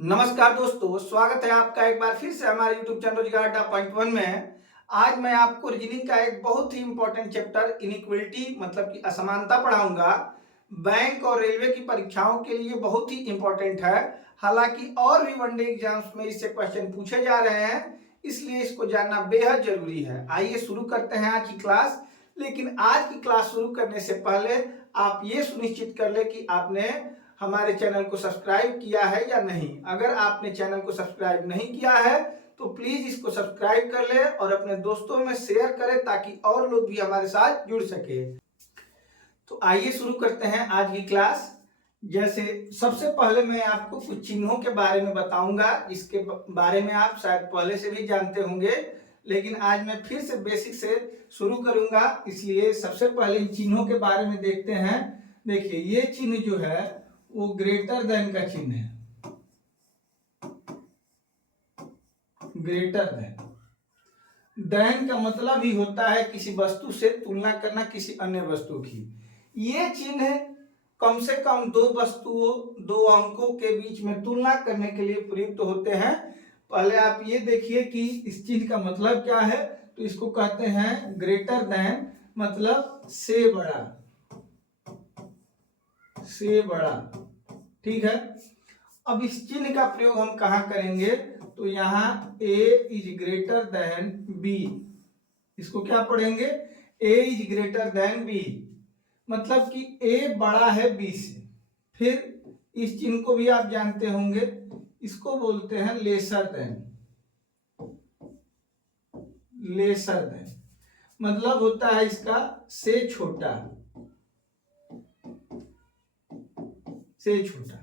नमस्कार दोस्तों, स्वागत है आपका एक बार फिर से हमारे YouTube चैनल रोजगार अड्डा पॉइंट वन में। आज मैं आपको रीजनिंग का एक बहुत ही इंपॉर्टेंट चैप्टर इनइक्वलिटी मतलब कि असमानता पढ़ाऊंगा। बैंक और रेलवे की परीक्षाओं के लिए बहुत ही इंपॉर्टेंट है। हालांकि और भी वनडे एग्जाम्स में इससे क्वेश्चन पूछे जा रहे हैं, इसलिए इसको जानना बेहद जरूरी है। आइए शुरू करते हैं आज की क्लास। लेकिन आज की क्लास शुरू करने से पहले आप ये सुनिश्चित कर ले कि आपने हमारे चैनल को सब्सक्राइब किया है या नहीं। अगर आपने चैनल को सब्सक्राइब नहीं किया है तो प्लीज इसको सब्सक्राइब कर ले और अपने दोस्तों में शेयर करें ताकि और लोग भी हमारे साथ जुड़ सके। तो आइए शुरू करते हैं आज की क्लास। जैसे सबसे पहले मैं आपको कुछ चिन्हों के बारे में बताऊंगा, जिसके बारे में आप शायद पहले से भी जानते होंगे, लेकिन आज मैं फिर से बेसिक से शुरू करूंगा। इसलिए सबसे पहले इन चिन्हों के बारे में देखते हैं। देखिए, ये चिन्ह जो है वो ग्रेटर देन का चिन्ह है। ग्रेटर देन का मतलब ही होता है किसी वस्तु से तुलना करना किसी अन्य वस्तु की। ये चिन्ह कम से कम दो वस्तुओं, दो अंकों के बीच में तुलना करने के लिए प्रयुक्त होते हैं। पहले आप ये देखिए कि इस चिन्ह का मतलब क्या है। तो इसको कहते हैं ग्रेटर देन, मतलब से बड़ा, से बड़ा। ठीक है। अब इस चिन्ह का प्रयोग हम कहां करेंगे, तो यहां a is greater than b। इसको क्या पढ़ेंगे, a is greater than b, मतलब कि a बड़ा है b से। फिर इस चिन्ह को भी आप जानते होंगे, इसको बोलते हैं लेसर देन। लेसर देन मतलब होता है इसका से छोटा, से छोटा।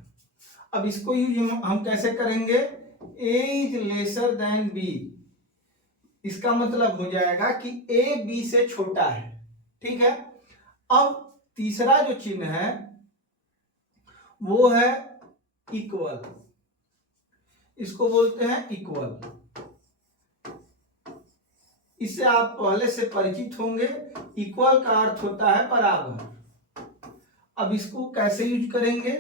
अब इसको यूज हम कैसे करेंगे, a is lesser than b। इसका मतलब हो जाएगा कि a b से छोटा है। ठीक है। अब तीसरा जो चिन्ह है वो है इक्वल। इसको बोलते हैं इक्वल। इससे आप पहले से परिचित होंगे। इक्वल का अर्थ होता है बराबर। अब इसको कैसे यूज करेंगे,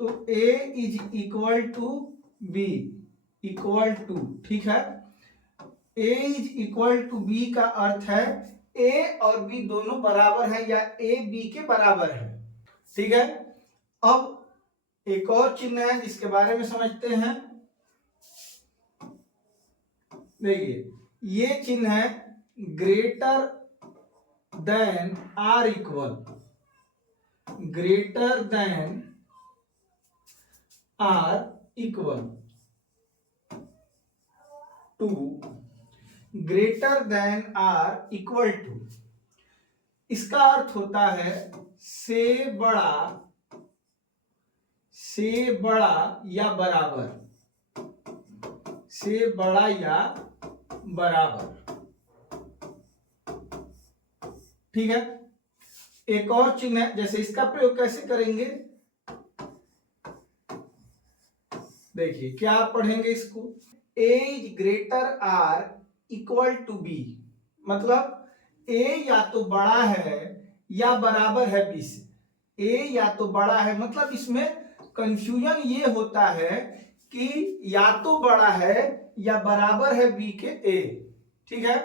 तो a is equal to b, equal to. ठीक है। a is equal to b का अर्थ है a और b दोनों बराबर है या a b के बराबर है। ठीक है। अब एक और चिन्ह है जिसके बारे में समझते हैं। देखिए, ये चिन्ह है greater than or equal, greater than or equal to, greater than or equal to. इसका अर्थ होता है से बड़ा, से बड़ा या बराबर, से बड़ा या बराबर। ठीक है। एक और चिन्ह है, जैसे इसका प्रयोग कैसे करेंगे, देखिए क्या पढ़ेंगे इसको, a is greater or equal to B, मतलब a या तो बड़ा है या बराबर है b से। a या तो बड़ा है, मतलब इसमें कंफ्यूजन ये होता है कि या तो बड़ा है या बराबर है b के a। ठीक है।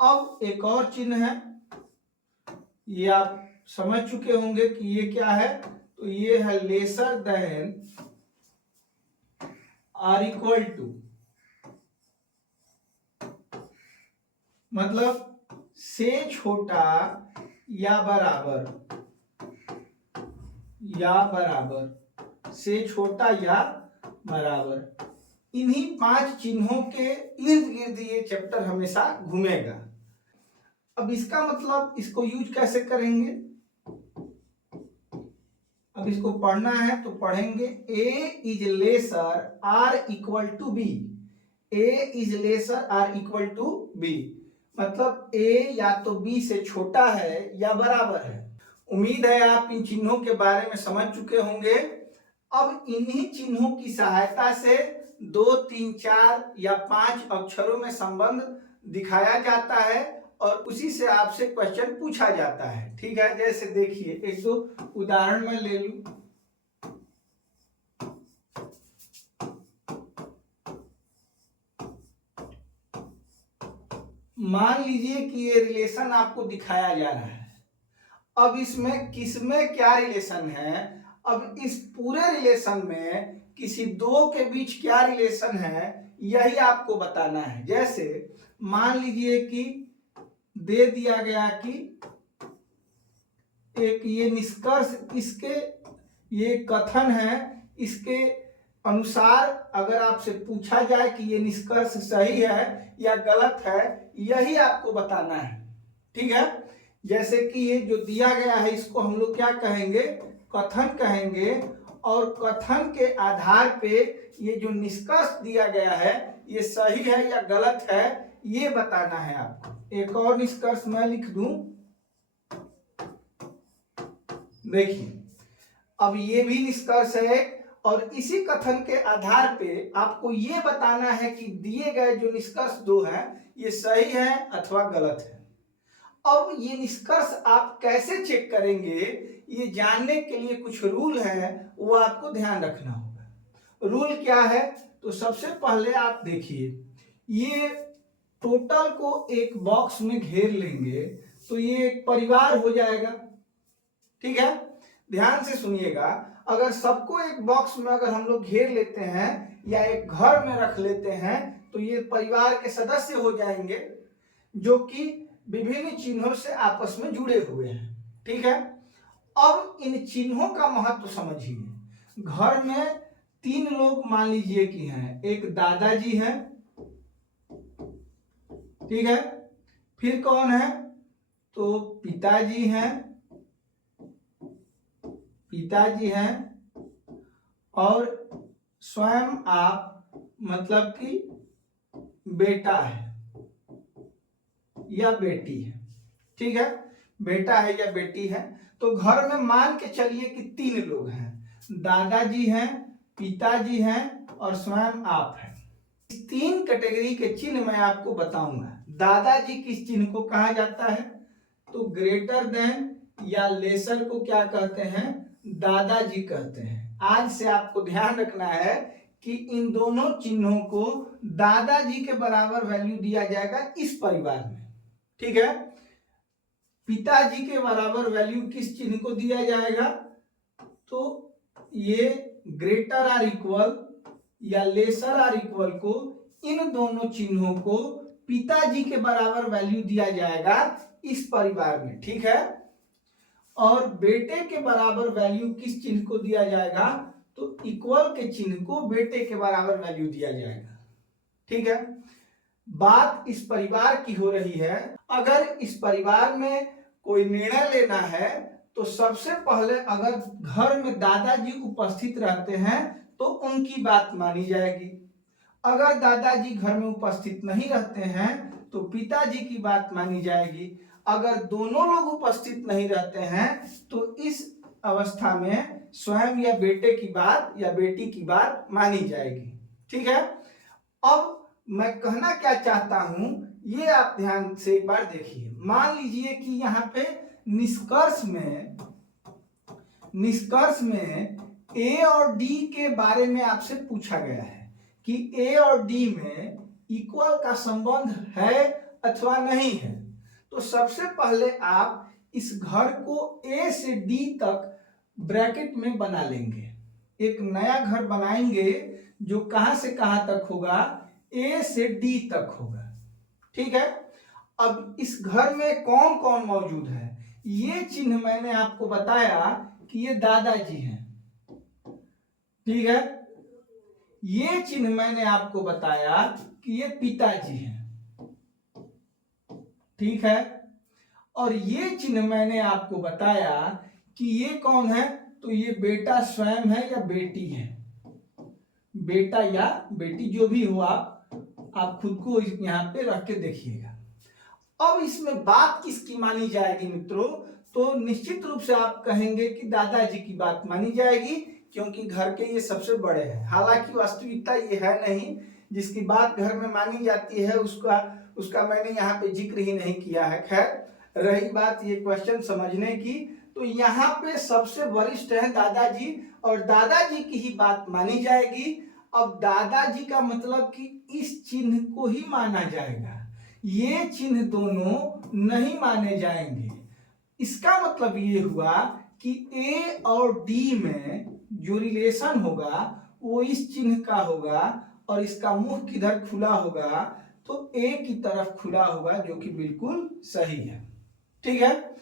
अब एक और चिन्ह है, ये आप समझ चुके होंगे कि ये क्या है, तो ये है lesser than or equal to, मतलब से छोटा या बराबर, या बराबर, से छोटा या बराबर। इन्हीं 5 चिन्हों के इर्द गिर्द ये चैप्टर हमेशा घूमेगा। अब इसका मतलब इसको यूज कैसे करेंगे, अब इसको पढ़ना है तो पढ़ेंगे a is lesser or equal to B, a is lesser or equal to b, मतलब a या तो b से छोटा है या बराबर है। उम्मीद है आप इन चिन्हों के बारे में समझ चुके होंगे। अब इन्हीं चिन्हों की सहायता से 2, 3, 4 या 5 अक्षरों में संबंध दिखाया जाता है और उसी से आपसे क्वेश्चन पूछा जाता है। ठीक है। जैसे देखिए, एक दो उदाहरण मैं ले लूं। मान लीजिए कि ये रिलेशन आपको दिखाया जा रहा है। अब इसमें किसमें क्या रिलेशन है, अब इस पूरे रिलेशन में किसी दो के बीच क्या रिलेशन है, यही आपको बताना है। जैसे मान लीजिए कि दे दिया गया कि एक ये निष्कर्ष, इसके ये कथन है, इसके अनुसार अगर आपसे पूछा जाए कि ये निष्कर्ष सही है या गलत है, यही आपको बताना है। ठीक है, जैसे कि ये जो दिया गया है इसको हम लोग क्या कहेंगे, कथन कहेंगे, और कथन के आधार पे ये जो निष्कर्ष दिया गया है ये सही है या गलत है, ये बताना है आपको। एक और निष्कर्ष मैं लिख दूं, देखिए अब ये भी निष्कर्ष है, और इसी कथन के आधार पे आपको ये बताना है कि दिए गए जो निष्कर्ष दो हैं ये सही है अथवा गलत है। अब ये निष्कर्ष आप कैसे चेक करेंगे, ये जानने के लिए कुछ रूल है, वो आपको ध्यान रखना होगा। रूल क्या है, तो सबसे पहले आप देखिए, ये टोटल को एक बॉक्स में घेर लेंगे तो ये एक परिवार हो जाएगा। ठीक है, ध्यान से सुनिएगा, अगर सबको एक बॉक्स में अगर हम लोग घेर लेते हैं या एक घर में रख लेते हैं तो ये परिवार के सदस्य हो जाएंगे जो कि विभिन्न चिन्हों से आपस में जुड़े हुए हैं। ठीक है, अब इन चिन्हों का महत्व समझिए। घर में तीन लोग मान लीजिए कि हैं, एक दादाजी हैं, ठीक है, फिर कौन है, तो पिताजी हैं, और स्वयं आप मतलब कि बेटा है या बेटी है। ठीक है, बेटा है या बेटी है, तो घर में मान के चलिए कि तीन लोग हैं, दादाजी हैं, पिताजी हैं और स्वयं आप हैं। इस तीन कैटेगरी के चिन्ह मैं आपको बताऊंगा। दादाजी किस चिन्ह को कहा जाता है, तो ग्रेटर देन या लेसर को क्या कहते हैं, दादाजी कहते हैं। आज से आपको ध्यान रखना है कि इन दोनों चिन्हों को दादाजी के बराबर वैल्यू दिया जाएगा इस परिवार में। ठीक है, पिताजी के बराबर वैल्यू किस चिन्ह को दिया जाएगा, तो ये ग्रेटर आर इक्वल या लेसर आर इक्वल को, इन दोनों चिन्हों को पिताजी के बराबर वैल्यू दिया जाएगा इस परिवार में। ठीक है, और बेटे के बराबर वैल्यू किस चिन्ह को दिया जाएगा, तो इक्वल के चिन्ह को बेटे के बराबर वैल्यू दिया जाएगा। ठीक है, बात इस परिवार की हो रही है। अगर इस परिवार में कोई निर्णय लेना है तो सबसे पहले अगर घर में दादाजी उपस्थित रहते हैं तो उनकी बात मानी जाएगी। अगर दादाजी घर में उपस्थित नहीं रहते हैं तो पिताजी की बात मानी जाएगी। अगर दोनों लोग उपस्थित नहीं रहते हैं तो इस अवस्था में स्वयं या बेटे की बात या बेटी की बात मानी जाएगी। ठीक है, अब मैं कहना क्या चाहता हूं ये आप ध्यान से एक बार देखिए। मान लीजिए कि यहाँ पे निष्कर्ष में ए और डी के बारे में आपसे पूछा गया है कि ए और डी में इक्वल का संबंध है अथवा नहीं है। तो सबसे पहले आप इस घर को ए से डी तक ब्रैकेट में बना लेंगे, एक नया घर बनाएंगे जो कहां से कहां तक होगा, ए से डी तक होगा। ठीक है, अब इस घर में कौन कौन मौजूद है, ये चिन्ह मैंने आपको बताया कि ये दादाजी हैं। ठीक है, ये चिन्ह मैंने आपको बताया कि ये पिताजी हैं। ठीक है, और ये चिन्ह मैंने आपको बताया कि ये कौन है, तो ये बेटा स्वयं है या बेटी है, बेटा या बेटी जो भी हो, आप खुद को यहाँ पे रख के देखिएगा। अब इसमें बात किसकी मानी जाएगी मित्रों, तो निश्चित रूप से आप कहेंगे कि दादाजी की बात मानी जाएगी क्योंकि घर के ये सबसे बड़े हैं। हालांकि वास्तविकता ये है नहीं, जिसकी बात घर में मानी जाती है उसका मैंने यहाँ पे जिक्र ही नहीं किया है। खैर, रही बात ये क्वेश्चन समझने की, तो यहाँ पे सबसे वरिष्ठ है दादाजी और दादाजी की ही बात मानी जाएगी। अब दादाजी का मतलब कि इस चिन्ह को ही माना जाएगा, ये चिन्ह दोनों नहीं माने जाएंगे। इसका मतलब ये हुआ कि ए और डी में जो रिलेशन होगा वो इस चिन्ह का होगा और इसका मुंह किधर खुला होगा, तो ए की तरफ खुला होगा, जो कि बिल्कुल सही है। ठीक है,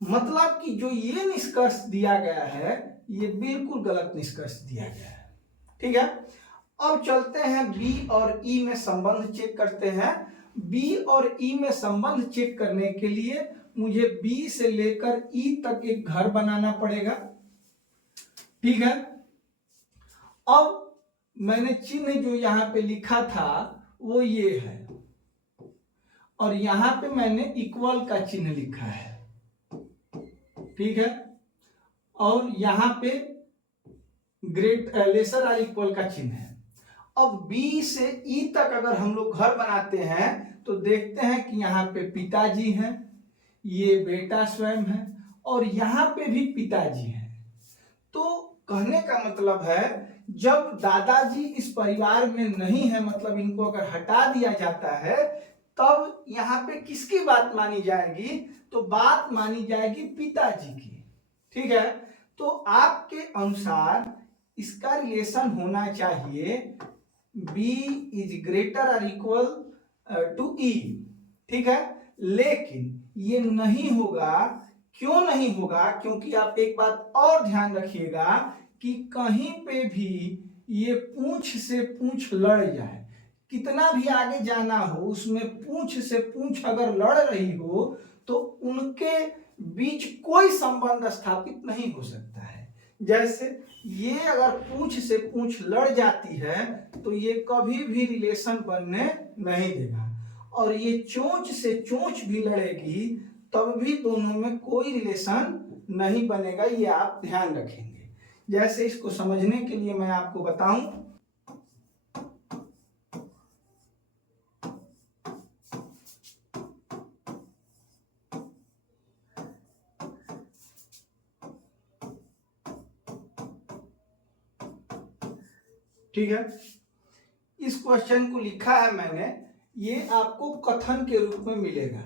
मतलब कि जो ये निष्कर्ष दिया गया है ये बिल्कुल गलत निष्कर्ष दिया गया है। ठीक है, अब चलते हैं बी और ई में संबंध चेक करते हैं। बी और ई में संबंध चेक करने के लिए मुझे बी से लेकर ई तक एक घर बनाना पड़ेगा। ठीक है, अब मैंने चिन्ह जो यहां पे लिखा था वो ये है और यहां पे मैंने इक्वल का चिन्ह लिखा है। ठीक है, और यहां पे ग्रेट लेसर और इक्वल का चिन्ह है। अब बी से ई तक अगर हम लोग घर बनाते हैं तो देखते हैं कि यहाँ पे पिताजी हैं, ये बेटा स्वयं है और यहाँ पे भी पिताजी हैं। तो कहने का मतलब है जब दादाजी इस परिवार में नहीं है, मतलब इनको अगर हटा दिया जाता है, तब यहाँ पे किसकी बात मानी जाएगी, तो बात मानी जाएगी पिताजी की। ठीक है, तो आपके अनुसार इसका रिलेशन होना चाहिए B इज ग्रेटर और इक्वल टू E। ठीक है, लेकिन ये नहीं होगा। क्यों नहीं होगा? क्योंकि आप एक बात और ध्यान रखिएगा कि कहीं पे भी ये पूंछ से पूंछ लड़ जाए, कितना भी आगे जाना हो उसमें पूंछ से पूंछ अगर लड़ रही हो तो उनके बीच कोई संबंध स्थापित नहीं हो सकता है। जैसे ये अगर पूंछ से पूंछ लड़ जाती है तो ये कभी भी रिलेशन बनने नहीं देगा, और ये चोंच से चोंच भी लड़ेगी तब भी दोनों में कोई रिलेशन नहीं बनेगा। ये आप ध्यान रखेंगे। जैसे इसको समझने के लिए मैं आपको बताऊं, ठीक है, इस क्वेश्चन को लिखा है मैंने, ये आपको कथन के रूप में मिलेगा।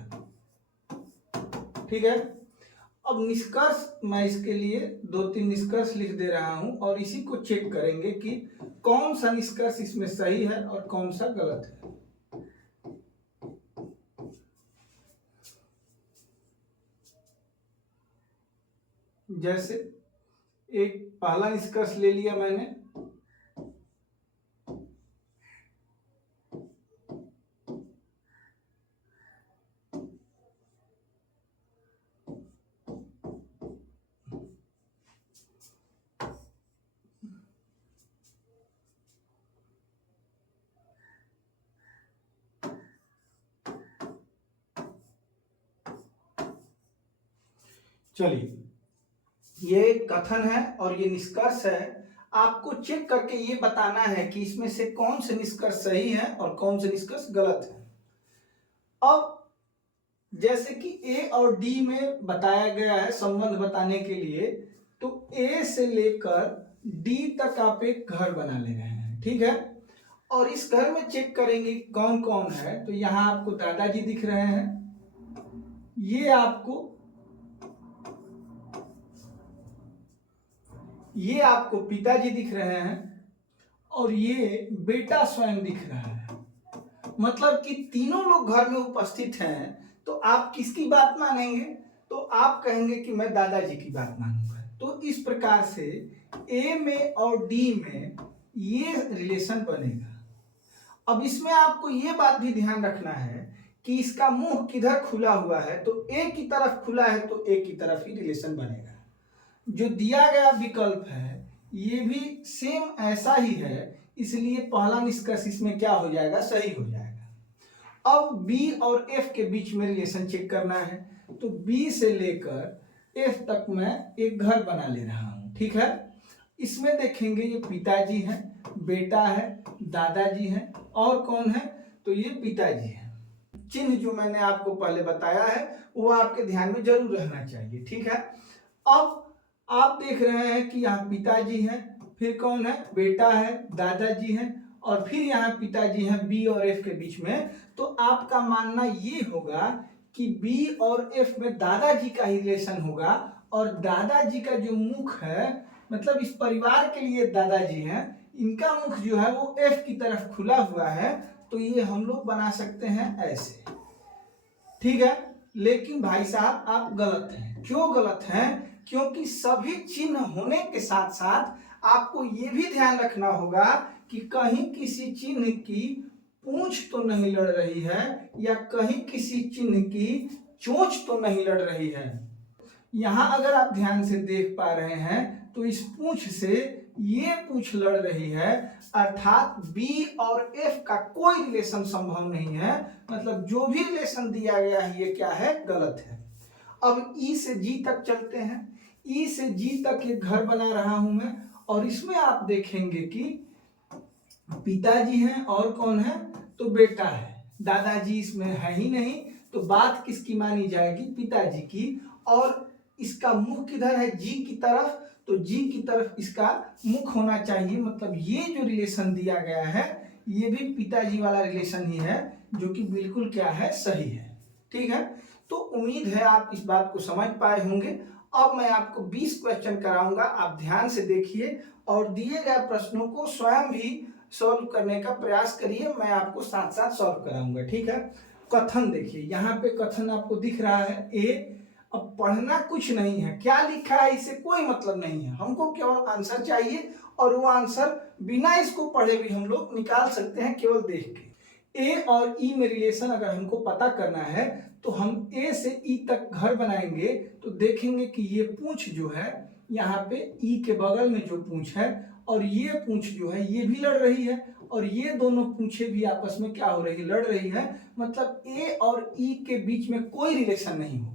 ठीक है, अब निष्कर्ष मैं इसके लिए 2-3 निष्कर्ष लिख दे रहा हूं और इसी को चेक करेंगे कि कौन सा निष्कर्ष इसमें सही है और कौन सा गलत है। जैसे एक पहला निष्कर्ष ले लिया मैंने, चलिए ये कथन है और ये निष्कर्ष है। आपको चेक करके ये बताना है कि इसमें से कौन से निष्कर्ष सही है और कौन से निष्कर्ष गलत है। अब जैसे कि ए और डी में बताया गया है संबंध बताने के लिए, तो ए से लेकर डी तक आप एक घर बना ले रहे हैं। ठीक है, और इस घर में चेक करेंगे कौन कौन है। तो यहां आपको दादाजी दिख रहे हैं, ये आपको पिताजी दिख रहे हैं और ये बेटा स्वयं दिख रहा है। मतलब कि तीनों लोग घर में उपस्थित हैं, तो आप किसकी बात मानेंगे? तो आप कहेंगे कि मैं दादाजी की बात मानूंगा। तो इस प्रकार से ए में और डी में ये रिलेशन बनेगा। अब इसमें आपको ये बात भी ध्यान रखना है कि इसका मुंह किधर खुला हुआ है, तो ए की तरफ खुला है तो ए की तरफ ही रिलेशन बनेगा। जो दिया गया विकल्प है ये भी सेम ऐसा ही है, इसलिए पहला निष्कर्ष इसमें क्या हो जाएगा? सही हो जाएगा। अब बी और एफ के बीच में रिलेशन चेक करना है, तो बी से लेकर एफ तक मैं एक घर बना ले रहा हूं। ठीक है, इसमें देखेंगे ये पिताजी हैं, बेटा है, दादाजी हैं और कौन है? तो ये पिताजी है। चिन्ह जो मैंने आपको पहले बताया है वो आपके ध्यान में जरूर रहना चाहिए। ठीक है, अब आप देख रहे हैं कि यहाँ पिताजी हैं, फिर कौन है? बेटा है, दादाजी हैं और फिर यहाँ पिताजी हैं बी और एफ के बीच में, तो आपका मानना ये होगा कि बी और एफ में दादाजी का ही रिलेशन होगा, और दादाजी का जो मुख है, मतलब इस परिवार के लिए दादाजी हैं, इनका मुख जो है वो एफ की तरफ खुला हुआ है, तो ये हम लोग बना सकते हैं ऐसे। ठीक है, लेकिन भाई साहब आप गलत हैं। क्यों गलत हैं? क्योंकि सभी चिन्ह होने के साथ साथ आपको ये भी ध्यान रखना होगा कि कहीं किसी चिन्ह की पूंछ तो नहीं लड़ रही है, या कहीं किसी चिन्ह की चोंच तो नहीं लड़ रही है। यहां अगर आप ध्यान से देख पा रहे हैं तो इस पूंछ से ये पूंछ लड़ रही है, अर्थात बी और एफ का कोई रिलेशन संभव नहीं है। मतलब जो भी रिलेशन दिया गया है ये क्या है? गलत है। अब ई से जी तक चलते हैं। ई से जी तक एक घर बना रहा हूं मैं, और इसमें आप देखेंगे कि पिताजी हैं और कौन है? तो बेटा है। दादाजी इसमें है ही नहीं, तो बात किसकी मानी जाएगी? पिताजी की। और इसका मुख किधर है? जी की तरफ, तो जी की तरफ इसका मुख होना चाहिए। मतलब ये जो रिलेशन दिया गया है ये भी पिताजी वाला रिलेशन ही है, जो कि बिल्कुल क्या है? सही है। ठीक है, तो उम्मीद है आप इस बात को समझ पाए होंगे। अब मैं आपको 20 क्वेश्चन कराऊंगा, आप ध्यान से देखिए और दिए गए प्रश्नों को स्वयं भी सॉल्व करने का प्रयास करिए, मैं आपको साथ साथ सॉल्व कराऊंगा। ठीक है, कथन देखिए, यहाँ पे कथन आपको दिख रहा है ए। अब पढ़ना कुछ नहीं है, क्या लिखा है इससे कोई मतलब नहीं है, हमको केवल आंसर चाहिए, और वो आंसर बिना इसको पढ़े भी हम लोग निकाल सकते हैं केवल देख के। ए और ई में रिलेशन अगर हमको पता करना है तो हम ए से ई तक घर बनाएंगे, तो देखेंगे कि ये पूंछ जो है यहाँ पे ई के बगल में जो पूंछ है, और ये पूंछ जो है ये भी लड़ रही है, और ये दोनों पूंछे भी आपस में क्या हो रही है? लड़ रही है। मतलब ए और ई के बीच में कोई रिलेशन नहीं होगा।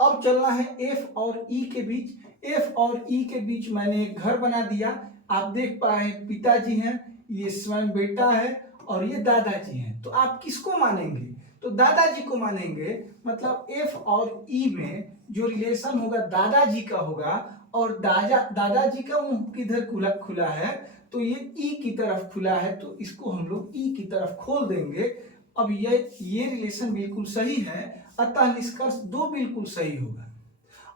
अब चलना है एफ और ई के बीच। एफ और ई के बीच मैंने एक घर बना दिया, आप देख पा रहे हैं पिताजी हैं, ये स्वयं बेटा है, और ये दादाजी हैं। तो आप किसको मानेंगे? तो दादाजी को मानेंगे। मतलब एफ और ई में जो रिलेशन होगा दादाजी का होगा, और दादाजी का मुंह किधर खुला है? तो ये ई की तरफ खुला है, तो इसको हम लोग ई की तरफ खोल देंगे। अब ये रिलेशन बिल्कुल सही है, अतः निष्कर्ष 2 बिल्कुल सही होगा।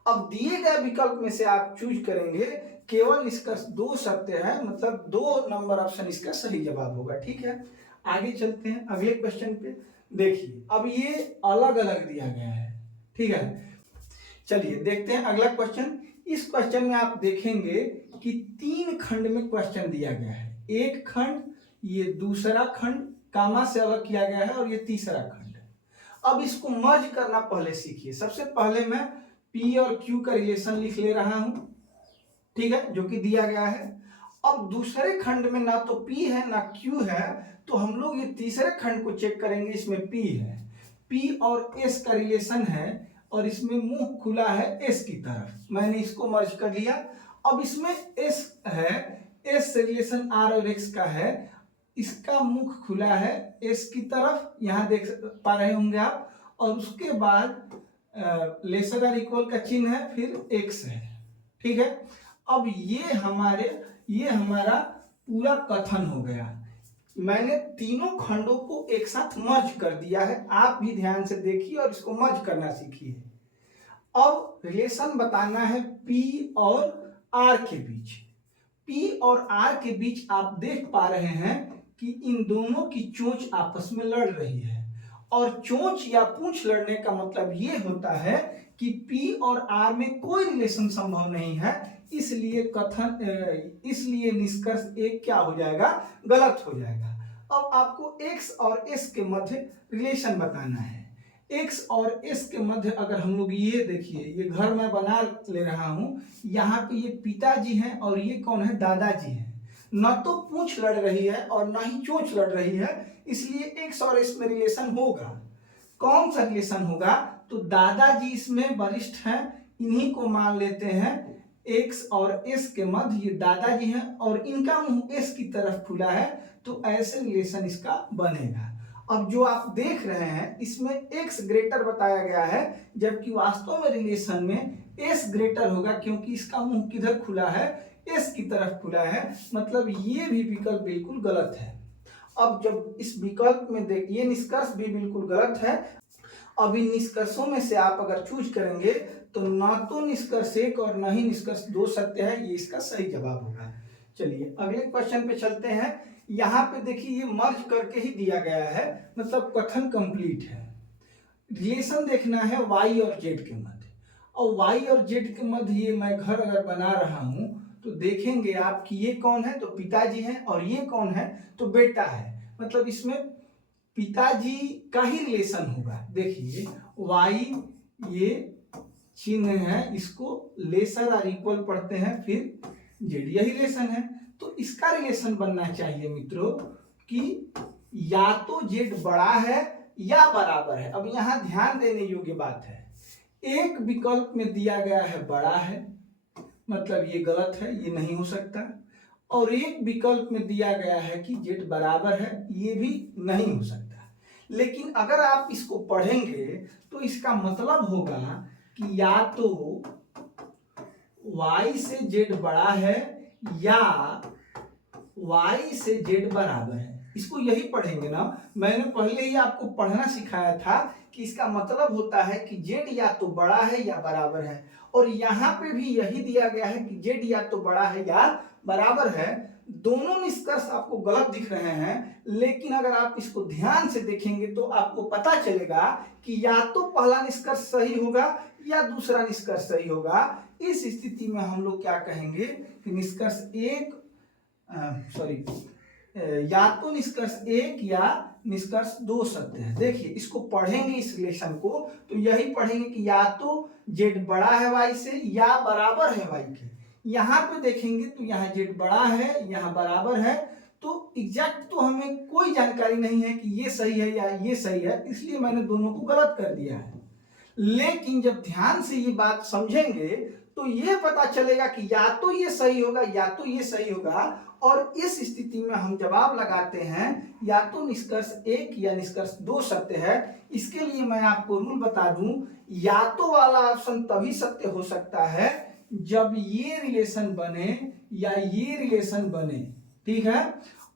अब दिए गए विकल्प में से आप चूज करेंगे, केवल निष्कर्ष 2 सत्य है, मतलब 2 नंबर ऑप्शन इसका सही जवाब होगा। ठीक है, आगे चलते हैं अगले क्वेश्चन पे। देखिए अब ये अलग अलग दिया गया है। ठीक है, चलिए देखते हैं अगला क्वेश्चन। इस क्वेश्चन में आप देखेंगे कि 3 खंड में क्वेश्चन दिया गया है। एक खंड, ये दूसरा खंड कामा से अलग किया गया है, और ये तीसरा खंड। अब इसको मर्ज करना पहले सीखिए। सबसे पहले मैं P और Q का रिलेशन लिख ले रहा हूं, ठीक है, जो कि दिया गया है। अब दूसरे खंड में ना तो P है ना Q है, तो हम लोग ये तीसरे खंड को चेक करेंगे, इसमें P है। P और S का रिलेशन है, और इसमें मुंह खुला है S की तरफ, मैंने इसको मर्ज कर लिया। अब इसमें S है, S से रिलेशन R और X का है, इसका मुख खुला है S की तरफ, यहां देख पा रहे होंगे आप, और उसके बाद लेसर और इक्वल का चिन्ह है, फिर X है। ठीक है, अब ये हमारा पूरा कथन हो गया। मैंने तीनों खंडों को एक साथ मर्ज कर दिया है, आप भी ध्यान से देखिए और इसको मर्ज करना सीखिए। अब रिलेशन बताना है P और R के बीच। P और R के बीच आप देख पा रहे हैं कि इन दोनों की चोंच आपस में लड़ रही है, और चोंच या पूंछ लड़ने का मतलब ये होता है कि P और R में कोई रिलेशन संभव नहीं है, इसलिए निष्कर्ष एक क्या हो जाएगा? गलत हो जाएगा। अब आपको X और S के मध्य रिलेशन बताना है। X और S के मध्य अगर हम लोग ये देखिए, ये घर मैं बना ले रहा हूं, यहाँ पे ये पिताजी हैं और ये कौन है? दादाजी हैं। न तो पूंछ लड़ रही है और न ही चोंच लड़ रही है, इसलिए X और S में रिलेशन होगा। कौन सा रिलेशन होगा? तो दादाजी इसमें वरिष्ठ हैं, इन्हीं को मान लेते हैं। X और S के मध्य ये दादाजी हैं और इनका मुंह S की तरफ खुला है, तो ऐसे रिलेशन इसका बनेगा। अब जो आप देख रहे हैं इसमें X ग्रेटर बताया गया है, जबकि वास्तव में रिलेशन में एस ग्रेटर होगा क्योंकि इसका मुंह किधर खुला है, एस की तरफ खुला है, मतलब ये भी विकल्प बिल्कुल गलत है। अब जब इस विकल्प में ये निष्कर्ष भी बिल्कुल गलत है। अब इन निष्कर्षों में से आप अगर चूज करेंगे तो ना तो निष्कर्ष 1 और ना ही निष्कर्ष 2 सत्य है, ये इसका सही जवाब होगा। चलिए अगले क्वेश्चन पे चलते हैं। यहाँ पे देखिए ये मर्ज करके ही दिया गया है, मतलब कथन कंप्लीट है। रिलेशन देखना है y और z के मध्य, और y और z के मध्य ये मैं घर अगर बना रहा हूं तो देखेंगे आप कि ये कौन है, तो पिताजी हैं, और ये कौन है, तो बेटा है। मतलब इसमें पिताजी का ही रिलेशन होगा। देखिए y ये चिन्ह है, इसको लेसर और इक्वल पढ़ते हैं, फिर z यही रिलेशन है, तो इसका रिलेशन बनना चाहिए मित्रों कि या तो z बड़ा है या बराबर है। अब यहां ध्यान देने योग्य बात है, एक विकल्प में दिया गया है बड़ा है, मतलब ये गलत है, ये नहीं हो सकता, और एक विकल्प में दिया गया है कि z बराबर है, ये भी नहीं हो सकता। लेकिन अगर आप इसको पढ़ेंगे तो इसका मतलब होगा कि या तो y से z बड़ा है या y से z बराबर है। इसको यही पढ़ेंगे ना, मैंने पहले ही आपको पढ़ना सिखाया था कि इसका मतलब होता है कि z या तो बड़ा है या बराबर है, और यहाँ पे भी यही दिया गया है कि z या तो बड़ा है या बराबर है। दोनों निष्कर्ष आपको गलत दिख रहे हैं, लेकिन अगर आप इसको ध्यान से देखेंगे तो आपको पता चलेगा कि या तो पहला निष्कर्ष सही होगा या दूसरा निष्कर्ष सही होगा। इस स्थिति में हम लोग क्या कहेंगे कि निष्कर्ष एक या तो निष्कर्ष 1 या निष्कर्ष 2 सत्य है। देखिए इसको पढ़ेंगे इस रिलेशन को तो यही पढ़ेंगे कि या तो z बड़ा है y से या बराबर है y के। यहाँ पे देखेंगे तो यहाँ z बड़ा है, यहाँ बराबर है, तो एग्जैक्ट तो हमें कोई जानकारी नहीं है कि ये सही है या ये सही है, इसलिए मैंने दोनों को गलत कर दिया है। लेकिन जब ध्यान से ये बात समझेंगे तो ये पता चलेगा कि या तो ये सही होगा या तो ये सही होगा, और इस स्थिति में हम जवाब लगाते हैं या तो निष्कर्ष 1 या निष्कर्ष 2 सत्य है। इसके लिए मैं आपको रूल बता दूं, या तो वाला ऑप्शन तभी सत्य हो सकता है जब ये रिलेशन बने या ये रिलेशन बने, ठीक है,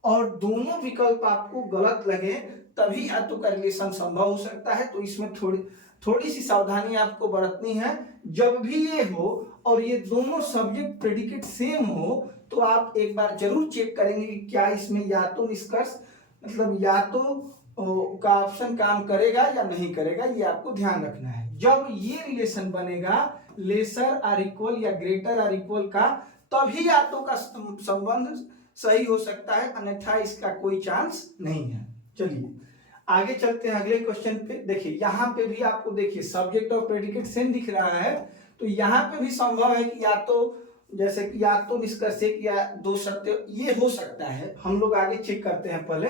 और दोनों विकल्प आपको गलत लगे तभी या तो का रिलेशन संभव हो सकता है। तो इसमें थोड़ी सी सावधानी आपको बरतनी है। जब भी ये हो और ये दोनों सब्जेक्ट प्रेडिकेट सेम हो तो आप एक बार जरूर चेक करेंगे कि क्या इसमें या तो निष्कर्ष मतलब या तो का ऑप्शन काम करेगा या नहीं करेगा, ये आपको ध्यान रखना है। जब ये रिलेशन बनेगा लेसर आर इक्वल या ग्रेटर आर इक्वल का, तभी या तो का संबंध सही हो सकता है, अन्यथा इसका कोई चांस नहीं है। चलिए आगे चलते हैं अगले क्वेश्चन पे। देखिए यहाँ पे भी आपको देखिए सब्जेक्ट और प्रेडिकेट सेम दिख रहा है, तो यहाँ पे भी संभव है कि या तो जैसे कि या तो निष्कर्ष 1 या 2 सत्य ये हो सकता है। हम लोग आगे चेक करते हैं। पहले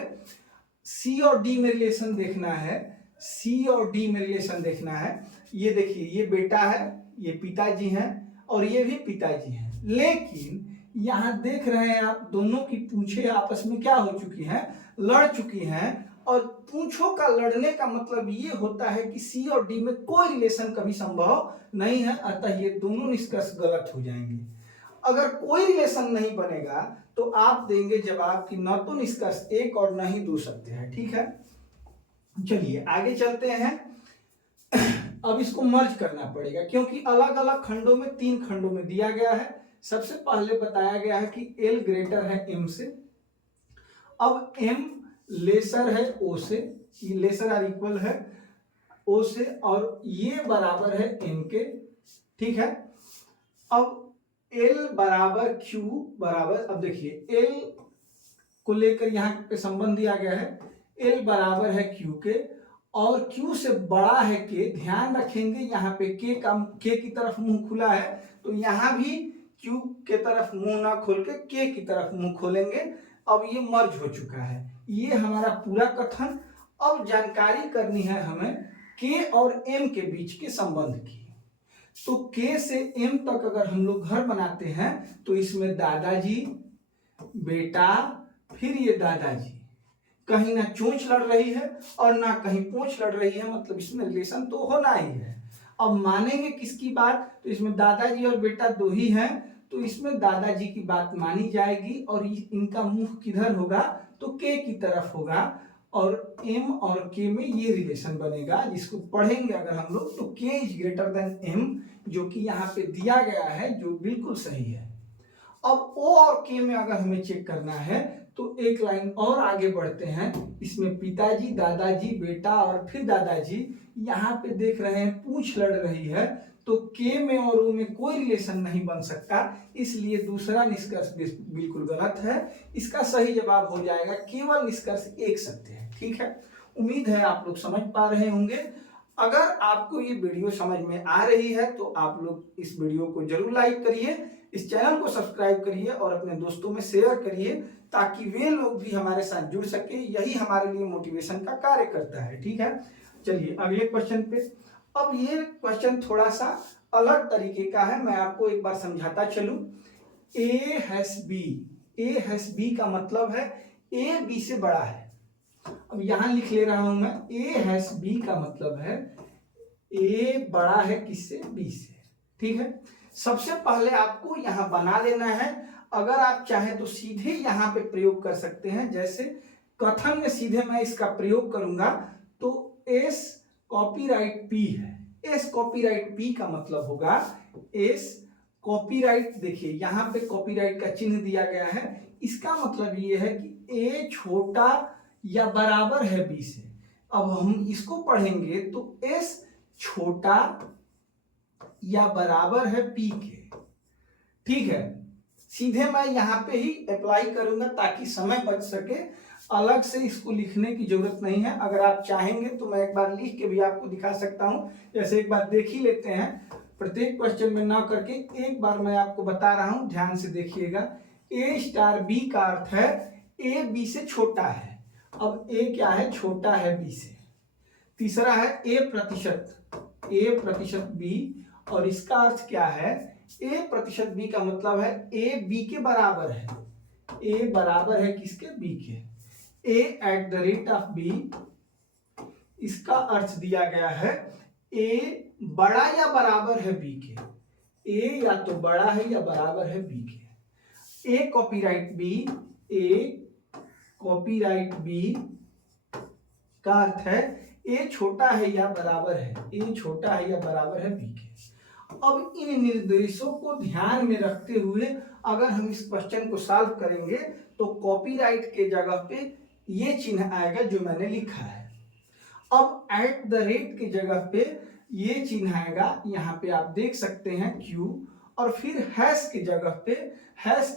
सी और डी में रिलेशन देखना है, सी और डी में रिलेशन देखना है। ये देखिए ये बेटा है, ये पिताजी हैं और ये भी पिताजी हैं, लेकिन यहाँ देख रहे हैं आप दोनों की पूंछें आपस में क्या हो चुकी हैं, लड़ चुकी हैं, और पूंछों का लड़ने का मतलब ये होता है कि सी और डी में कोई रिलेशन कभी संभव नहीं है, अतः ये दोनों निष्कर्ष गलत हो जाएंगे। अगर कोई रिलेशन नहीं बनेगा तो आप देंगे जवाब कि न तो निष्कर्ष 1 और न ही 2 सत्य है, ठीक है। चलिए आगे चलते हैं। अब इसको मर्ज करना पड़ेगा क्योंकि अलग अलग खंडों में 3 खंडों में दिया गया है। सबसे पहले बताया गया है कि L ग्रेटर है M से, अब M लेसर है O से, ये लेसर आर इक्वल है O से, और ये बराबर है M के, ठीक है। अब L बराबर Q बराबर, अब देखिए L को लेकर यहाँ पे संबंध दिया गया है, L बराबर है Q के और Q से बड़ा है K। ध्यान रखेंगे यहाँ पे K की तरफ मुंह खुला है, तो यहाँ भी Q के तरफ मुंह ना खोल के K की तरफ मुंह खोलेंगे। अब ये मर्ज हो चुका है, ये हमारा पूरा कथन। अब जानकारी करनी है हमें K और M के बीच के संबंध की। तो K से M तक अगर हम लोग घर बनाते हैं तो इसमें दादाजी, बेटा, फिर ये दादाजी, कहीं ना चोंच लड़ रही है और ना कहीं पोंछ लड़ रही है, मतलब इसमें रिलेशन तो होना ही है। अब मानेंगे किसकी बात, तो इसमें दादाजी और बेटा दो ही हैं, तो इसमें दादाजी की बात मानी जाएगी और इनका मुंह किधर होगा, तो के की तरफ होगा और m और k में ये रिलेशन बनेगा जिसको पढ़ेंगे अगर हम लोग, तो k is greater than m, जो कि यहाँ पे दिया गया है, जो बिल्कुल सही है। अब o और k में अगर हमें चेक करना है तो एक लाइन और आगे बढ़ते हैं, इसमें पिताजी, दादाजी, बेटा और फिर दादाजी, यहाँ पे देख रहे हैं पूंछ लड़ रही है, तो के में और ओ में कोई रिलेशन नहीं बन सकता, इसलिए दूसरा निष्कर्ष बिल्कुल गलत है। इसका सही जवाब हो जाएगा केवल निष्कर्ष एक सत्य है। ठीक है, उम्मीद है आप लोग समझ पा रहे होंगे। अगर आपको ये वीडियो समझ में आ रही है तो आप लोग इस वीडियो को जरूर लाइक करिए, इस चैनल को सब्सक्राइब करिए और अपने दोस्तों में शेयर करिए ताकि वे लोग भी हमारे साथ जुड़ सके, यही हमारे लिए मोटिवेशन का कार्य करता है। ठीक है, चलिए अगले क्वेश्चन पे। अब ये क्वेश्चन थोड़ा सा अलग तरीके का है, मैं आपको एक बार समझाता चलूं। ए हैस बी, ए हैस बी का मतलब है ए बी से बड़ा है। अब यहां लिख ले रहा हूं मैं, ए हैस बी का मतलब है ए बड़ा है किससे, बी से। ठीक है, सबसे पहले आपको यहां बना लेना है। अगर आप चाहें तो सीधे यहां पे प्रयोग कर सकते हैं, जैसे कथन में सीधे मैं इसका प्रयोग करूंगा तो एस कॉपीराइट पी है। एस कॉपीराइट पी का मतलब होगा एस कॉपीराइट, देखिए यहां पे कॉपीराइट का चिन्ह दिया गया है, इसका मतलब ये है कि ए छोटा या बराबर है बी से। अब हम इसको पढ़ेंगे तो एस छोटा या बराबर है पी के। ठीक है, सीधे मैं यहां पे ही अप्लाई करूंगा ताकि समय बच सके, अलग से इसको लिखने की जरूरत नहीं है। अगर आप चाहेंगे तो मैं एक बार लिख के भी आपको दिखा सकता हूं, जैसे एक बार देख ही लेते हैं, प्रत्येक क्वेश्चन में ना करके एक बार मैं आपको बता रहा हूं, ध्यान से देखिएगा। ए स्टार बी का अर्थ है ए बी से छोटा है। अब ए क्या है, छोटा है बी से। तीसरा है ए प्रतिशत बी, और इसका अर्थ क्या है, ए प्रतिशत बी का मतलब है ए बी के बराबर है। ए बराबर है किसके, बी के। A at the rate of B, इसका अर्थ दिया गया है ए बड़ा या बराबर है बी के। ए या तो बड़ा है या बराबर है बी के। A copyright B, A copyright B का अर्थ है ए छोटा है या बराबर है, ए छोटा है या बराबर है बी के। अब इन निर्देशों को ध्यान में रखते हुए अगर हम इस क्वेश्चन को सॉल्व करेंगे तो कॉपीराइट के जगह पे ये चिन्ह आएगा जो मैंने लिखा है। अब एट द रेट के जगह पे ये चिन्ह आएगा, यहाँ पे आप देख सकते हैं Q, और फिर हैश के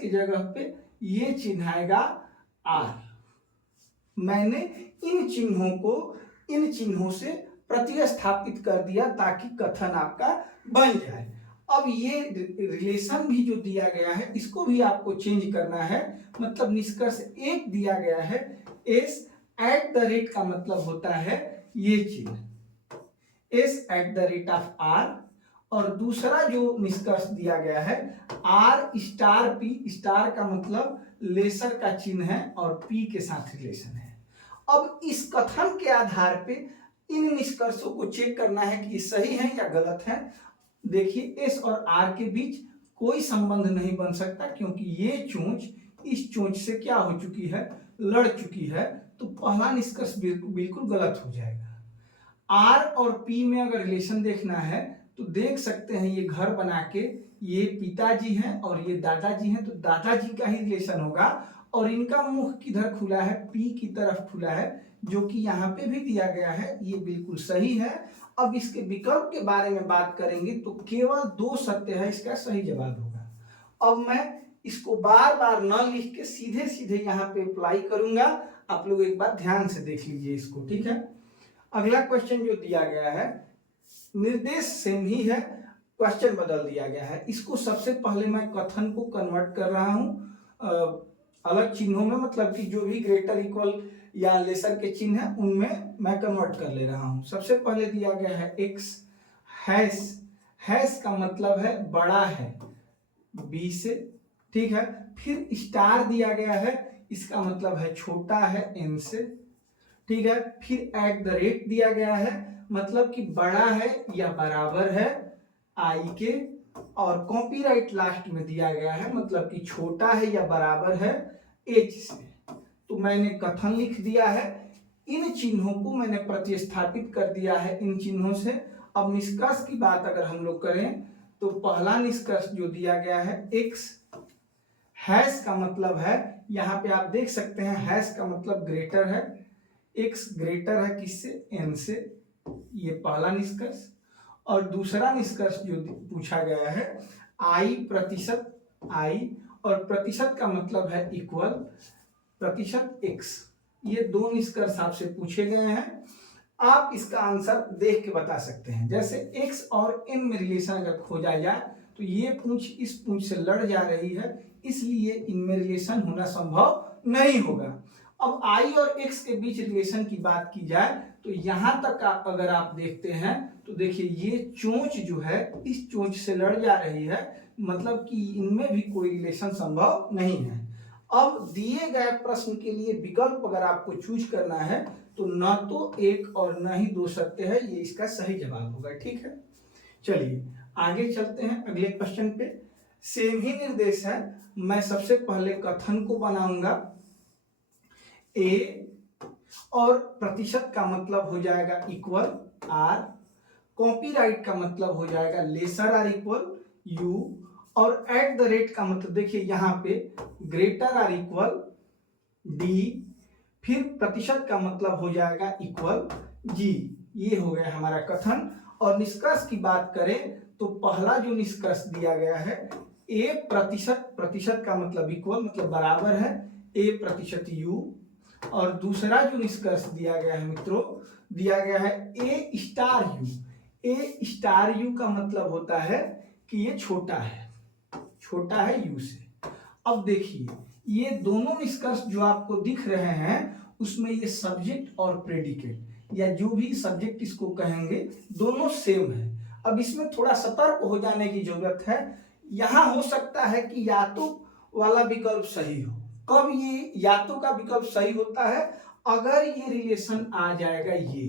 जगह पे ये चिन्ह आएगा R। मैंने इन चिन्हों से प्रतिस्थापित कर दिया ताकि कथन आपका बन जाए। अब ये रिलेशन भी जो दिया गया है इसको भी आपको चेंज करना है, मतलब निष्कर्ष एक दिया गया है, एस एट द रेट का मतलब होता है ये चिन्ह, S at the rate of R, और दूसरा जो निष्कर्ष दिया गया है आर स्टार पी, स्टार का मतलब लेसर का चिन्ह है और पी के साथ रिलेशन है। अब इस कथन के आधार पे इन निष्कर्षों को चेक करना है कि सही है या गलत है। देखिए एस और आर के बीच कोई संबंध नहीं बन सकता क्योंकि ये चोंच इस चोंच से क्या हो चुकी है, लड़ चुकी है, तो पहला निष्कर्ष बिल्कुल गलत हो जाएगा। आर और पी में अगर रिलेशन देखना है तो देख सकते हैं ये घर बना के ये पिताजी हैं और ये दादाजी हैं, तो दादाजी का ही रिलेशन होगा, और इनका मुंह किधर खुला है, पी की तरफ खुला है, जो कि यहाँ पे भी दिया गया है, ये बिल्कुल सही है। अब इसके विकल्प के बारे में बात करेंगे तो केवल 2 सत्य है, इसका सही जवाब होगा। अब मैं इसको बार बार न लिख के सीधे सीधे यहाँ पे अप्लाई करूंगा, आप लोग एक बार ध्यान से देख लीजिए इसको। ठीक है, अगला क्वेश्चन जो दिया गया है निर्देश सेम ही है, क्वेश्चन बदल दिया गया है। इसको सबसे पहले मैं कथन को कन्वर्ट कर रहा हूं अलग चिन्हों में, मतलब कि जो भी ग्रेटर इक्वल या लेसर के चिन्ह है उनमें मैं कन्वर्ट कर ले रहा हूं। सबसे पहले दिया गया है एक्स, हैश का मतलब है बड़ा है बी से। ठीक है, फिर स्टार दिया गया है, इसका मतलब है छोटा है एन से। ठीक है, फिर एट द रेट दिया गया है, मतलब कि बड़ा है या बराबर है आई के, और कॉपीराइट लास्ट में दिया गया है मतलब कि छोटा है या बराबर है एच से। तो मैंने कथन लिख दिया है, इन चिन्हों को मैंने प्रतिस्थापित कर दिया है इन चिन्हों से। अब निष्कर्ष की बात अगर हम लोग करें तो पहला निष्कर्ष जो दिया गया है एक्स, हैश का मतलब है, यहाँ पे आप देख सकते हैं हैश का मतलब ग्रेटर है, एक्स ग्रेटर है किससे, एन से, ये पहला निष्कर्ष। और दूसरा निष्कर्ष जो पूछा गया है आई प्रतिशत आई, और प्रतिशत का मतलब है इक्वल प्रतिशत एक्स। ये दो निष्कर्ष आपसे पूछे गए हैं, आप इसका आंसर देख के बता सकते हैं। जैसे एक्स और एन में रिलेशन अगर खोजा जाए तो ये पूंछ इस पूंछ से लड़ जा रही है, इसलिए इनमें रिलेशन होना संभव नहीं होगा। अब आई और एक्स के बीच रिलेशन की बात की जाए तो यहां तक अगर आप देखते हैं तो देखिए ये चोंच जो है इस चोंच से लड़ जा रही है, मतलब कि इनमें भी कोई रिलेशन संभव नहीं है। अब दिए गए प्रश्न के लिए विकल्प अगर आपको चूज करना है तो न तो एक और न ही दो सत्य है, ये इसका सही जवाब होगा। ठीक है, चलिए आगे चलते हैं अगले क्वेश्चन पे। सेम ही निर्देश है, मैं सबसे पहले कथन को बनाऊंगा ए, और प्रतिशत का मतलब हो जाएगा इक्वल आर, कॉपीराइट का मतलब हो जाएगा लेसर आर इक्वल यू, और एट द रेट का मतलब देखिए यहाँ पे ग्रेटर आर इक्वल डी, फिर प्रतिशत का मतलब हो जाएगा इक्वल जी। ये हो गया हमारा कथन। और निष्कर्ष की बात करें तो पहला जो निष्कर्ष दिया गया है ए प्रतिशत, प्रतिशत का मतलब इक्वल मतलब बराबर है ए प्रतिशत यू, और दूसरा जो निष्कर्ष दिया गया है मित्रों, दिया गया है A star U. A star U का मतलब होता है कि ये छोटा है यू से। अब देखिए ये दोनों निष्कर्ष जो आपको दिख रहे हैं उसमें ये सब्जेक्ट और प्रेडिकेट या जो भी सब्जेक्ट इसको कहेंगे दोनों सेम है। अब इसमें थोड़ा सतर्क हो जाने की जरूरत है, यहां हो सकता है कि या तो वाला विकल्प सही हो। कब ये या तो का विकल्प सही होता है, अगर ये रिलेशन आ जाएगा ये,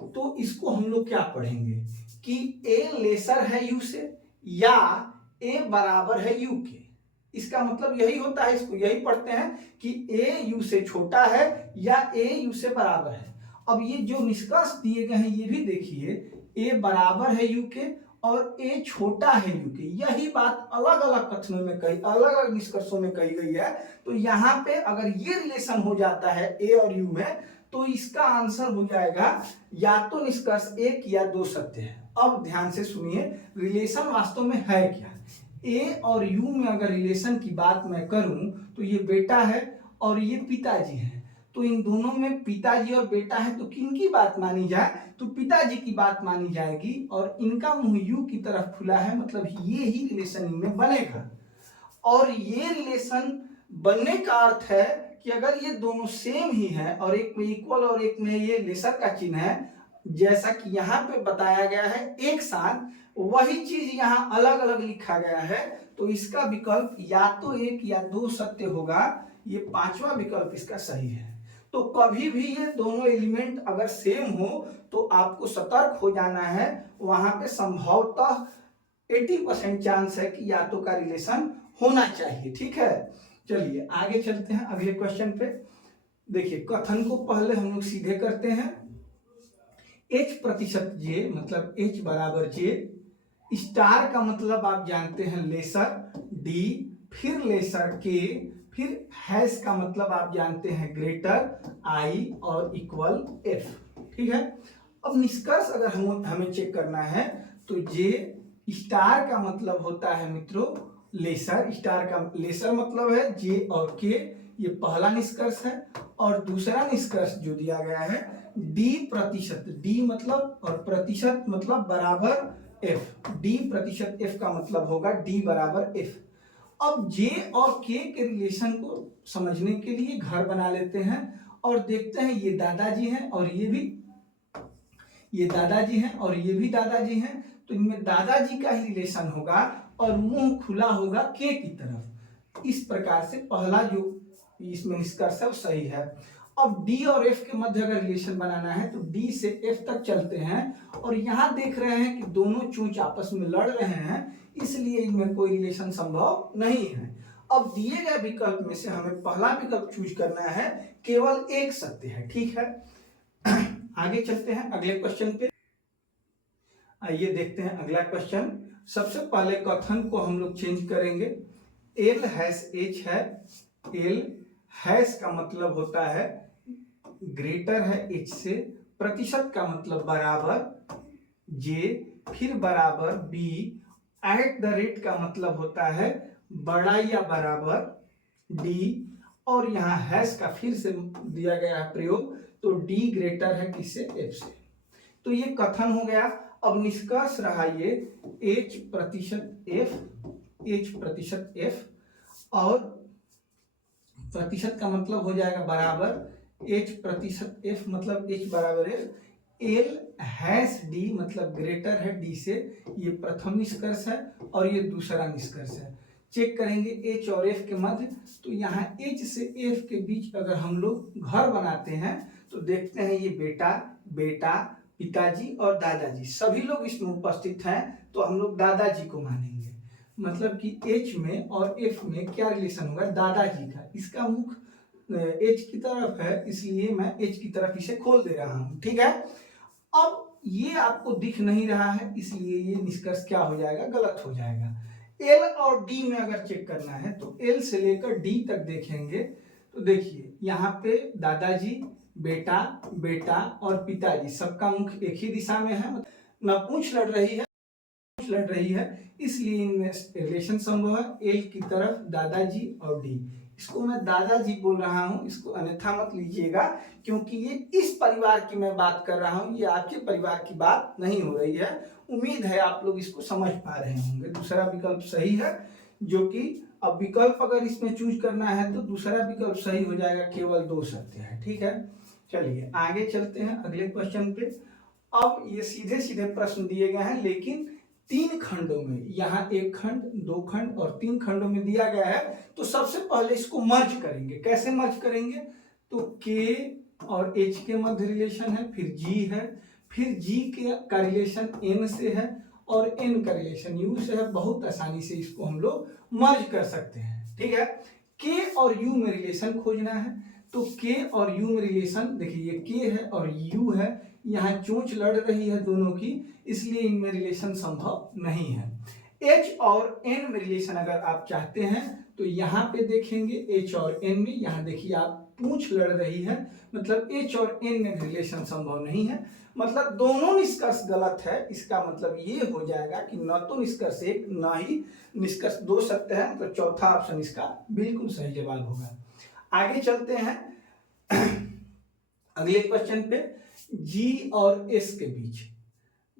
तो इसको हम लोग क्या पढ़ेंगे कि ए लेसर है यू से या ए बराबर है यू के। इसका मतलब यही होता है, इसको यही पढ़ते हैं कि ए यू से छोटा है या ए यू से बराबर है। अब ये जो निष्कर्ष दिए गए हैं ये भी देखिए, ए बराबर है यू के और ए छोटा है यू के। यही बात अलग अलग कथनों में कही, अलग अलग निष्कर्षों में कही गई है। तो यहाँ पे अगर ये रिलेशन हो जाता है ए और यू में तो इसका आंसर हो जाएगा या तो निष्कर्ष एक या दो सत्य है। अब ध्यान से सुनिए रिलेशन वास्तव में है क्या। ए और यू में अगर रिलेशन की बात मैं करूं तो ये बेटा है और ये पिताजी है, तो इन दोनों में पिताजी और बेटा है तो किनकी बात मानी जाए, तो पिताजी की बात मानी जाएगी। और इनका मुंह यू की तरफ खुला है मतलब ये ही रिलेशन इनमें बनेगा। और ये रिलेशन बनने का अर्थ है कि अगर ये दोनों सेम ही है और एक में इक्वल और एक में ये लेसर का चिन्ह है, जैसा कि यहाँ पे बताया गया है एक साथ, वही चीज यहाँ अलग अलग लिखा गया है, तो इसका विकल्प या तो एक या दो सत्य होगा। ये पांचवा विकल्प इसका सही है। तो कभी भी ये दोनों एलिमेंट अगर सेम हो तो आपको सतर्क हो जाना है, वहां पे संभवतः 80% चांस है कि या तो का रिलेशन होना चाहिए। ठीक है, चलिए आगे चलते हैं अगले क्वेश्चन पे। देखिए कथन को पहले हम लोग सीधे करते हैं। H प्रतिशत जे मतलब H बराबर जे, स्टार का मतलब आप जानते हैं लेसर डी, फिर लेसर के, फिर हैश का मतलब आप जानते हैं ग्रेटर आई और इक्वल एफ। ठीक है, अब निष्कर्ष अगर हमें चेक करना है तो जे स्टार का मतलब होता है मित्रों लेसर, स्टार का लेसर मतलब है जे और के, ये पहला निष्कर्ष है। और दूसरा निष्कर्ष जो दिया गया है डी प्रतिशत, डी मतलब और प्रतिशत मतलब बराबर एफ, डी प्रतिशत एफ का मतलब होगा डी बराबर एफ। अब जे और के रिलेशन को समझने के लिए घर बना लेते हैं और देखते हैं ये दादाजी हैं और ये दादाजी हैं और ये भी दादाजी हैं, तो इनमें दादाजी का ही रिलेशन होगा और मुंह खुला होगा के की तरफ। इस प्रकार से पहला जो इसमें निष्कर्ष है वो सही है। अब डी और एफ के मध्य अगर रिलेशन बनाना है तो डी से एफ तक चलते हैं और यहाँ देख रहे हैं कि दोनों चोंच आपस में लड़ रहे हैं, इसलिए इनमें कोई रिलेशन संभव नहीं है। अब दिए गए विकल्प में से हमें पहला विकल्प चूज करना है, केवल एक सत्य है। ठीक है, आगे चलते हैं अगले क्वेश्चन पे। आइए देखते हैं अगला क्वेश्चन। सबसे पहले कथन को हम लोग चेंज करेंगे। एल हैश एच है, एल हैश का मतलब होता है ग्रेटर है एच से, प्रतिशत का मतलब बराबर जे, फिर बराबर बी, एट द रेट का मतलब होता है बड़ा या बराबर डी, और यहाँ हैश का फिर से दिया गया है प्रयोग, तो डी ग्रेटर है किससे, एफ से। तो ये कथन हो गया। अब निष्कर्ष रहा ये एच प्रतिशत एफ, एच प्रतिशत एफ, और प्रतिशत का मतलब हो जाएगा बराबर एच प्रतिशत एफ, मतलब एच बराबर एफ, एल हैश डी मतलब ग्रेटर है डी से। ये प्रथम निष्कर्ष है और ये दूसरा निष्कर्ष है। चेक करेंगे एच और एफ के मध्य, तो यहाँ एच से एफ के बीच अगर हम लोग घर बनाते हैं तो देखते हैं ये बेटा, बेटा, पिताजी और दादाजी सभी लोग इसमें उपस्थित हैं, तो हम लोग दादाजी को मानेंगे। मतलब कि एच में और एफ में क्या रिलेशन होगा, दादाजी का। इसका मुख एच की तरफ है, इसलिए मैं एच की तरफ इसे खोल दे रहा हूं। ठीक है, अब ये आपको दिख नहीं रहा है, इसलिए ये निष्कर्ष क्या हो जाएगा, गलत हो जाएगा। एल और डी में अगर चेक करना है तो एल से लेकर डी तक देखेंगे तो देखिए यहाँ पे दादाजी, बेटा, बेटा और पिताजी सबका मुख एक ही दिशा में है, ना पूंछ लड़ रही है, इसलिए इनमें रिलेशन संभव है। एल की तरफ दादाजी और डी, इसको मैं दादाजी बोल रहा हूं, इसको अन्यथा मत लीजिएगा, क्योंकि ये इस परिवार की मैं बात कर रहा हूं, ये आपके परिवार की बात नहीं हो रही है। उम्मीद है आप लोग इसको समझ पा रहे होंगे। दूसरा विकल्प सही है, जो कि अब विकल्प अगर इसमें चूज करना है तो दूसरा विकल्प सही हो जाएगा, केवल दो सत्य है। ठीक है, चलिए आगे चलते हैं अगले क्वेश्चन पे। अब ये सीधे सीधे प्रश्न दिए गए हैं, लेकिन 3 खंडों में, यहाँ 1 खंड, 2 खंड और 3 खंडों में दिया गया है। तो सबसे पहले इसको मर्ज करेंगे। कैसे मर्ज करेंगे, तो के और एच के मध्य रिलेशन है, फिर जी है, फिर जी के का रिलेशन एन से है और एन का रिलेशन यू से है। बहुत आसानी से इसको हम लोग मर्ज कर सकते हैं। ठीक है, के और यू में रिलेशन खोजना है, तो के और यू में रिलेशन देखिए, ये के है और यू है, यहाँ चोंच लड़ रही है दोनों की, इसलिए इनमें रिलेशन संभव नहीं है। एच और एन में रिलेशन अगर आप चाहते हैं तो यहाँ पे देखेंगे एच और एन में, यहाँ देखिए आप पूंछ लड़ रही है, मतलब एच और एन में रिलेशन संभव नहीं है, मतलब दोनों निष्कर्ष गलत है। इसका मतलब ये हो जाएगा कि न तो निष्कर्ष एक, न ही निष्कर्ष दो सत्य है, मतलब चौथा ऑप्शन इसका बिल्कुल सही जवाब होगा। आगे चलते हैं अगले क्वेश्चन पे। जी और एस के बीच,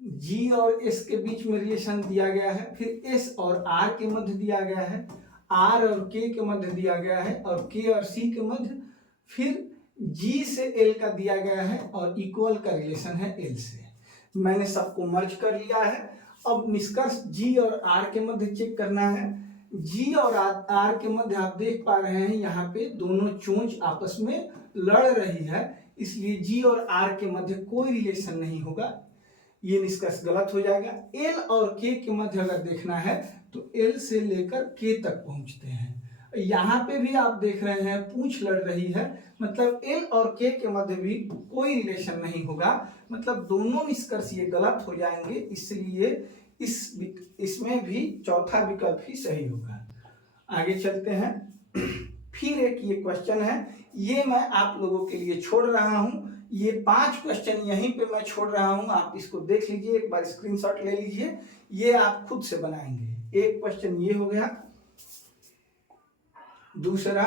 जी और एस के बीच में रिलेशन दिया गया है, फिर एस और आर के मध्य दिया गया है, आर और के मध्य दिया गया है, और के और सी के मध्य, फिर जी से एल का दिया गया है और इक्वल का रिलेशन है एल से। मैंने सबको मर्ज कर लिया है। अब निष्कर्ष जी और आर के मध्य चेक करना है। जी और आर के मध्य आप देख पा रहे हैं यहाँ पे दोनों चोंच आपस में लड़ रही है, इसलिए जी और आर के मध्य कोई रिलेशन नहीं होगा, ये निष्कर्ष गलत हो जाएगा। एल और के मध्य अगर देखना है तो एल से लेकर के तक पहुंचते हैं। यहाँ पे भी आप देख रहे हैं पूंछ लड़ रही है, मतलब एल और के मध्य भी कोई रिलेशन नहीं होगा, मतलब दोनों निष्कर्ष ये गलत हो जाएंगे, इसलिए इसमें भी चौथा विकल्प ही सही होगा। आगे चलते हैं। फिर एक ये क्वेश्चन है, ये मैं आप लोगों के लिए छोड़ रहा हूं, ये 5 क्वेश्चन यहीं पे मैं छोड़ रहा हूं, आप इसको देख लीजिए, एक बार स्क्रीनशॉट ले लीजिए, ये आप खुद से बनाएंगे। एक क्वेश्चन ये हो गया, दूसरा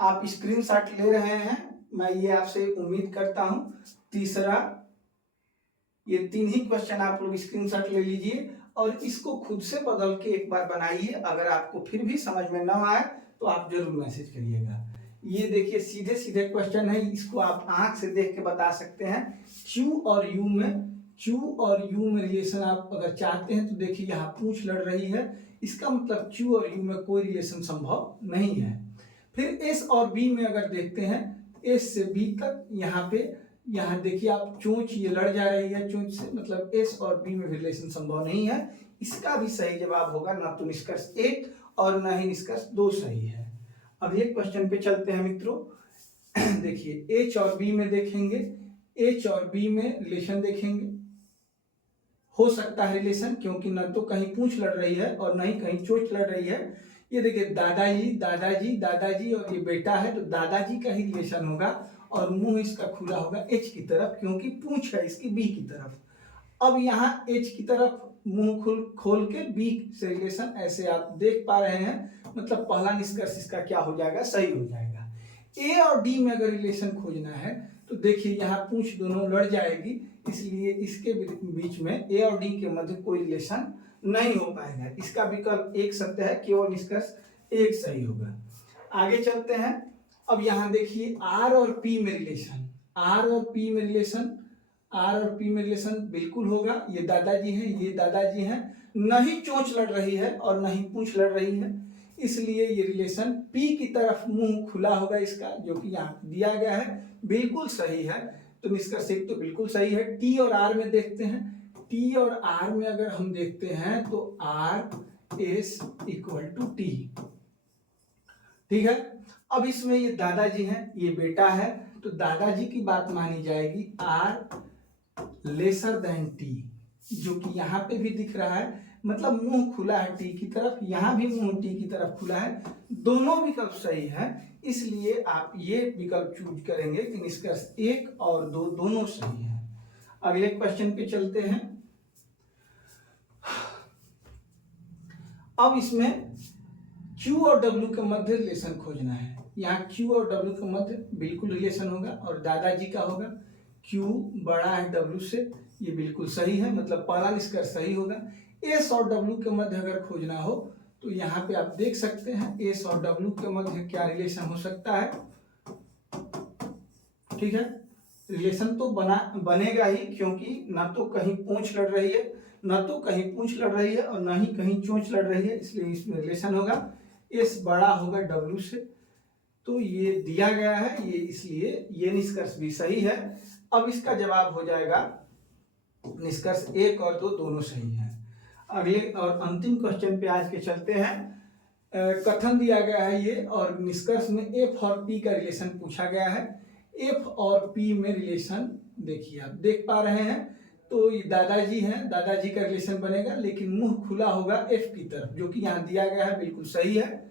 आप स्क्रीनशॉट ले रहे हैं, मैं ये आपसे उम्मीद करता हूं, तीसरा, ये 3 ही क्वेश्चन आप लोग स्क्रीनशॉट ले लीजिए और इसको खुद से बदल के एक बार बनाइए। अगर आपको फिर भी समझ में ना आए तो आप जरूर मैसेज करिएगा। ये देखिए सीधे सीधे क्वेश्चन है, इसको आप आंख से देख के बता सकते हैं। क्यू और यू में रिलेशन आप अगर चाहते हैं तो देखिए यहाँ पूंछ लड़ रही है, इसका मतलब क्यू और यू में कोई रिलेशन संभव नहीं है। फिर एस और बी में अगर देखते हैं एस से बी तक यहाँ पे, यहाँ देखिए आप चोंच ये लड़ जा रही है चोंच से, मतलब एस और बी में रिलेशन संभव नहीं है। इसका भी सही जवाब होगा ना तो निष्कर्ष 1 और ना ही निष्कर्ष 2 सही है। अगले क्वेश्चन पे चलते हैं मित्रों। देखिए एच और बी में देखेंगे, एच और बी में रिलेशन देखेंगे, हो सकता है रिलेशन, क्योंकि न तो कहीं पूंछ लड़ रही है और न ही कहीं चोंच लड़ रही है। ये देखिए दादाजी दादाजी दादाजी और ये बेटा है, तो दादाजी का ही रिलेशन होगा और मुंह इसका खुला होगा एच की तरफ, क्योंकि पूंछ है इसकी बी की तरफ। अब यहाँ एच की तरफ मुंह खोल के बी से रिलेशन, ऐसे आप देख पा रहे हैं, मतलब पहला निष्कर्ष इसका क्या हो जाएगा, सही हो जाएगा। ए और डी में अगर रिलेशन खोजना है तो देखिए यहाँ पूंछ दोनों लड़ जाएगी, इसलिए इसके बीच में ए और डी के मध्य कोई रिलेशन नहीं हो पाएगा। इसका विकल्प 1 सत्य है, केवल निष्कर्ष 1 सही होगा। आगे चलते हैं। अब यहाँ देखिए आर और पी में रिलेशन, आर और पी में रिलेशन, आर और पी में रिलेशन बिल्कुल होगा। ये दादाजी हैं, ये दादाजी हैं, न ही चोंच लड़ रही है और न ही पूंछ लड़ रही है, इसलिए ये रिलेशन पी की तरफ मुंह खुला होगा इसका, जो कि यहाँ दिया गया है, बिल्कुल सही है। तो निष्कर्ष 1 तो बिल्कुल सही है। टी और आर में देखते हैं, टी और आर में अगर हम देखते हैं तो R S equal to T, ठीक है। अब इसमें ये दादाजी हैं, ये बेटा है, तो दादाजी की बात मानी जाएगी, आर लेसर देन टी, जो कि यहाँ पे भी दिख रहा है, मतलब मुंह खुला है टी की तरफ, यहाँ भी मुंह टी की तरफ खुला है, दोनों विकल्प सही है, इसलिए आप ये विकल्प चूज करेंगे कि निष्कर्ष 1 और 2 दोनों सही है। अगले क्वेश्चन पे चलते हैं। अब इसमें Q और W के मध्य रिलेशन खोजना है। यहाँ Q और W के मध्य बिल्कुल रिलेशन होगा और दादाजी का होगा, Q बड़ा है W से, ये बिल्कुल सही है, मतलब पहला निष्कर्ष सही होगा। S और W के मध्य अगर खोजना हो तो यहाँ पे आप देख सकते हैं S और W के मध्य क्या रिलेशन हो सकता है, ठीक है। रिलेशन तो बनेगा ही, क्योंकि ना तो कहीं पूंछ लड़ रही है, ना तो कहीं पूंछ लड़ रही है और ना ही कहीं चोंच लड़ रही है, इसलिए इसमें रिलेशन होगा। S बड़ा होगा W से, तो ये दिया गया है, ये इसलिए ये निष्कर्ष भी सही है। अब इसका जवाब हो जाएगा निष्कर्ष 1 और 2 दोनों सही हैं। अगले और अंतिम क्वेश्चन पे आज के चलते हैं। कथन दिया गया है ये, और निष्कर्ष में F और P का रिलेशन पूछा गया है। F और P में रिलेशन देखिए आप देख पा रहे हैं, तो ये दादाजी हैं, दादाजी का रिलेशन बनेगा, लेकिन मुंह खुला होगा F की तरफ, जो कि यहाँ दिया गया है, बिल्कुल सही है।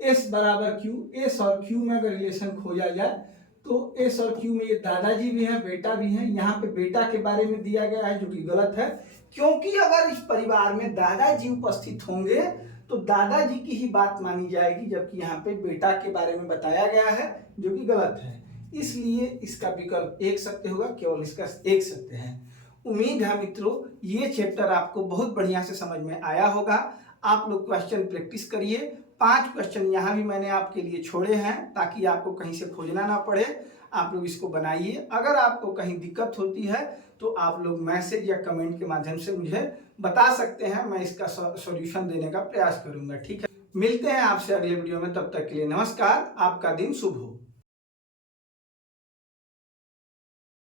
S बराबर Q, S और Q में अगर रिलेशन खोजा जाए तो S और Q में ये दादाजी भी हैं, बेटा भी हैं, यहाँ पे बेटा के बारे में दिया गया है, जो कि गलत है, क्योंकि अगर इस परिवार में दादाजी उपस्थित होंगे तो दादाजी की ही बात मानी जाएगी, जबकि यहाँ पे बेटा के बारे में बताया गया है, जो कि गलत है, इसलिए इसका विकल्प 1 सत्य होगा, केवल इसका 1 सत्य है। उम्मीद है मित्रों ये चैप्टर आपको बहुत बढ़िया से समझ में आया होगा। आप लोग क्वेश्चन प्रैक्टिस करिए। 5 क्वेश्चन यहाँ भी मैंने आपके लिए छोड़े हैं, ताकि आपको कहीं से खोजना ना पड़े। आप लोग इसको बनाइए। अगर आपको कहीं दिक्कत होती है तो आप लोग मैसेज या कमेंट के माध्यम से मुझे बता सकते हैं, मैं इसका सॉल्यूशन देने का प्रयास करूंगा, ठीक है। मिलते हैं आपसे अगले वीडियो में, तब तक के लिए नमस्कार, आपका दिन शुभ हो।